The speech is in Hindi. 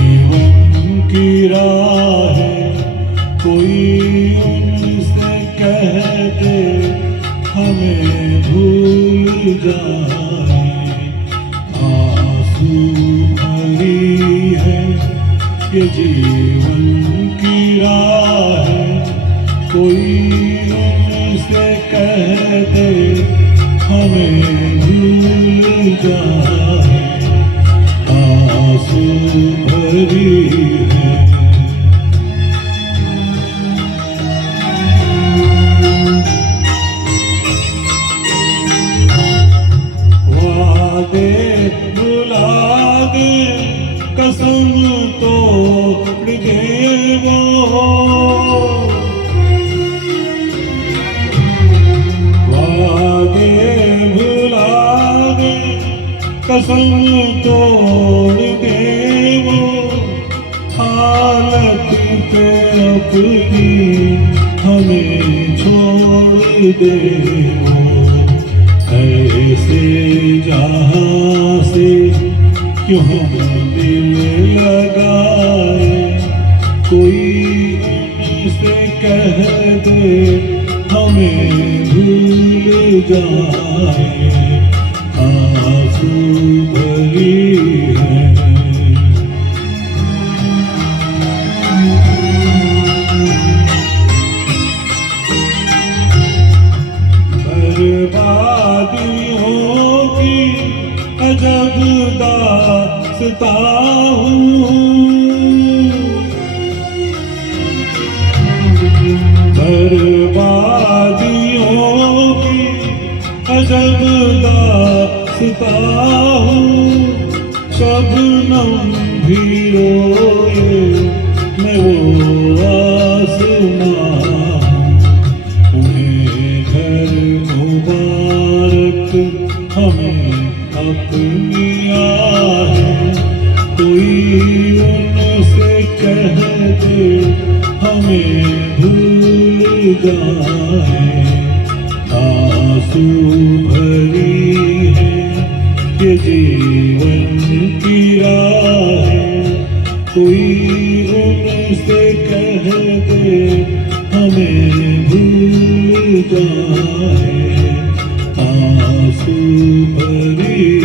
जीवन की राह कोई उनसे कह दे हमें भूल जाए। आंसू भरी है ये जीवन की राह कोई उनसे कह दे हमें भूल जाए। आंसू भरी है वादे भुला दे कसम तोड़ दे वो वादे भुला दे कसम तोड़ दे वो हालत पे अपनी हमें छोड़ दे वो। ऐसे जहाँ से क्यों हम दिल लगाए कोई उनसे कह दे हमें भूल जाए। आंसू भरी है बर्बादियों की अजब दास्तां हूँ। बर्बादियों की अजब दास्तां हूँ। शबनम भी रोए मैं वो आसमां मुबारक हमें अपनी आहे कोई उनसे कह दे हमें भूल जाए। आंसू भरी है ये जीवन की राह कोई उनसे कह दे हमें भूल जाए। आंसू भरी